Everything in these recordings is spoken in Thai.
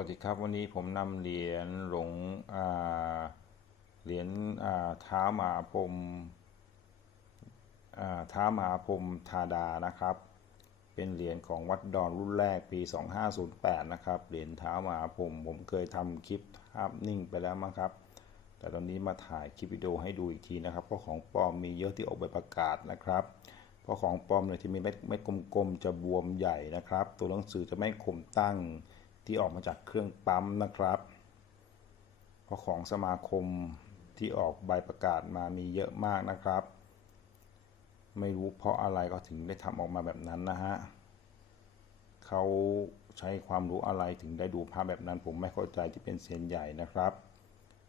วัสดีครับวันนี้ผมนำเหรียญหลงเหรียญเท้ามาพรมเท้ามาพรมธาดานะครับ เป็นเหรียญของวัดดอนรุ่นแรกปี 2508 นะครับเหรียญเท้ามาพรมผมเคยทำคลิปภาพนิ่งไปแล้วมั้งครับ แต่ตอนนี้มาถ่ายคลิปวิดีโอให้ดูอีกทีนะครับเพราะของปลอมมีเยอะที่ออกใบประกาศนะครับเพราะของปลอมเนี่ยที่มีเม็ดเม็ดกลมๆจะบวมใหญ่นะครับ ตัวหนังสือจะไม่คมตั้ง ที่ออกมาจากเครื่องปั๊มนะครับเพราะของสมาคมที่ออกใบประกาศมามีเยอะมากนะครับ ไม่รู้เพราะอะไรก็ถึงได้ทำออกมาแบบนั้นนะฮะเขาใช้ความรู้อะไรถึงได้ดูภาพแบบนั้น ผมไม่เข้าใจที่เป็นเซียนใหญ่นะครับ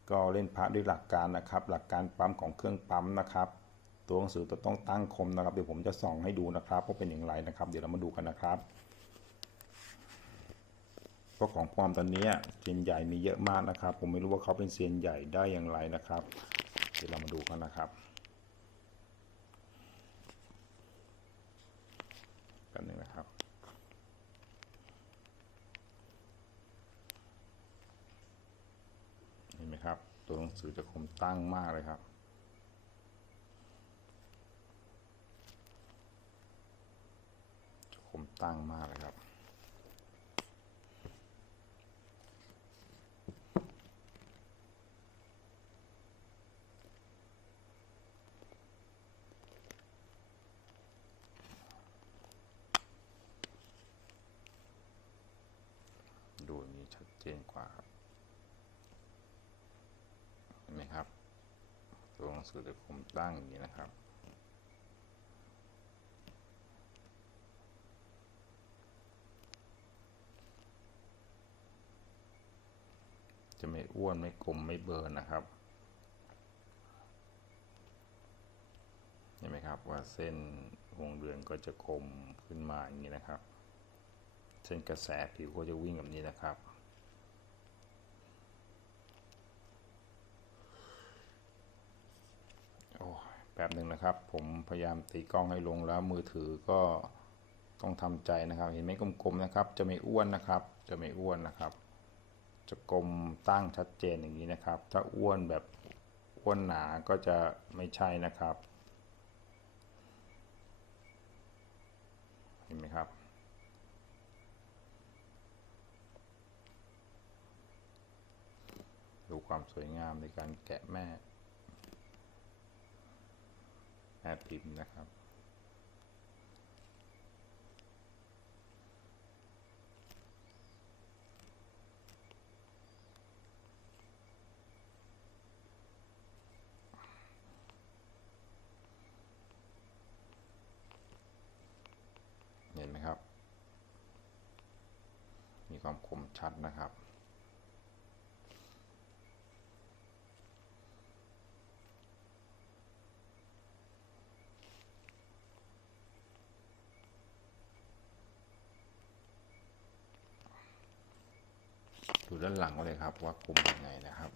ก็เล่นพระด้วยหลักการนะครับ หลักการปั๊มของเครื่องปั๊มนะครับ ตัวหนังสือจะต้องตั้งคมนะครับ เดี๋ยวผมจะส่องให้ดูนะครับว่าเป็นอย่างไรนะครับ เดี๋ยวเรามาดูกันนะครับ เพราะของปลอมตอนนี้เซียนใหญ่มีเยอะมากนะครับ ผมไม่รู้ว่าเขาเป็นเซียนใหญ่ได้อย่างไรนะครับ เดี๋ยวเรามาดูกันนะครับกันหนึ่งนะครับเห็นไหมครับ ตัวหนังสือจะคมตั้งมากเลยครับจะคมตั้งมากเลยครับ ดูอย่างนี้ ชัดเจนกว่าครับ เห็นไหมครับ ตัวหนังสือจะคมตั้งอย่างนี้นะครับ จะไม่อ้วนไม่กลมไม่เบิร์นนะครับเห็นไหมครับว่าเส้นวงเดือนก็จะคมขึ้นมาอย่างนี้นะครับ เส้นกระแสผิวก็จะวิ่งแบบนี้นะครับ โอ้ยแป๊บหนึ่งนะครับ ผมพยายามตีกล้องให้ลงแล้วมือถือก็ต้องทำใจนะครับ เห็นไหมกลมๆนะครับ จะไม่อ้วนนะครับ จะไม่อ้วนนะครับ จะกลมตั้งชัดเจนอย่างนี้นะครับ ถ้าอ้วนแบบอ้วนหนาก็จะไม่ใช่นะครับ เห็นไหมครับดูความสวยงามในการแกะแม่ แม่พิมพ์นะครับ เห็นไหมครับ มีความคมชัดนะครับ ดูด้านหลังเลยครับว่าคุมยังไงนะครับ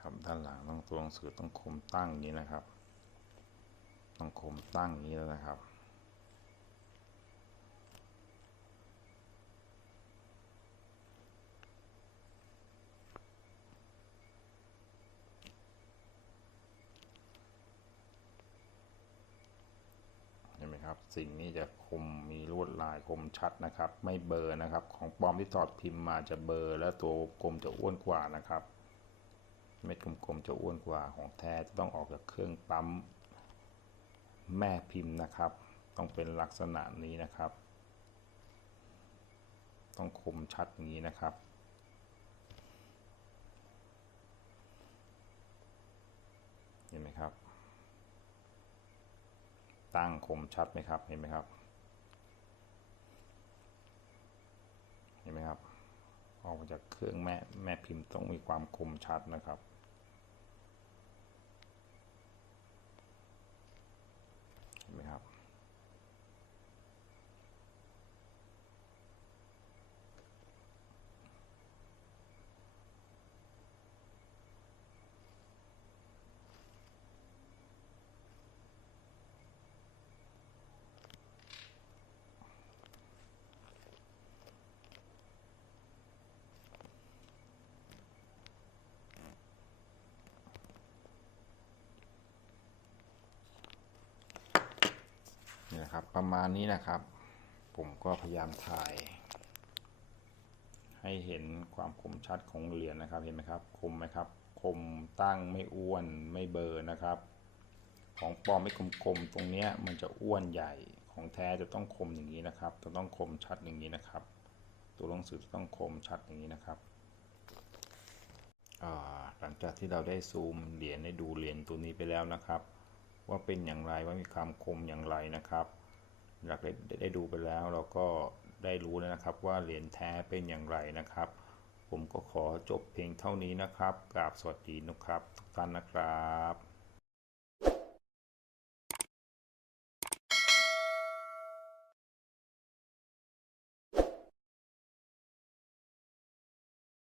ครับด้านหลังต้องตัวหนังสือต้องคมตั้งอย่างนี้นะครับ ต้องคมตั้งอย่างนี้แล้วนะครับ นไหมครับ สิ่งนี้จะคมมีลวดลายคมชัดนะครับ ไม่เบอร์นะครับ ของปลอมที่ถอดพิมพ์มาจะเบอร์ และตัวกลมจะอ้วนกว่านะครับ เม็ดกลมๆจะอ้วนกว่าของแท้จะต้องออกจากเครื่องปั๊มแม่พิมพ์นะครับ ต้องเป็นลักษณะนี้นะครับ ต้องคมชัดอย่างนี้นะครับเห็นไหมครับ ตั้งคมชัดไหมครับ เห็นไหมครับ เห็นไหมครับ ออกมาจากเครื่องแม่แม่พิมพ์ต้องมีความคมชัดนะครับ นะครับ ประมาณนี้นะครับ ผมก็พยายามถ่าย ให้เห็นความคมชัดของเหรียญนะครับเห็นไหมครับ คมไหมครับ คมตั้งไม่อ้วนไม่เบลอนะครับ ของปลอมไม่กลมๆตรงเนี้ยมันจะอ้วนใหญ่ของแท้จะต้องคมอย่างนี้นะครับจะต้องคมชัดอย่างนี้นะครับ ตัวหนังสือจะต้องคมชัดอย่างนี้นะครับหลังจากที่เราได้ซูมเหรียญได้ดูเหรียญตัวนี้ไปแล้วนะครับ ว่าเป็นอย่างไรว่ามีความคมอย่างไรนะครับ หลักได้ได้ดูไปแล้วเราก็ได้รู้แล้วนะครับว่าเหรียญแท้เป็นอย่างไรนะครับ ผมก็ขอจบเพียงเท่านี้นะครับกราบสวัสดีนะครับ ทุกท่านนะครับ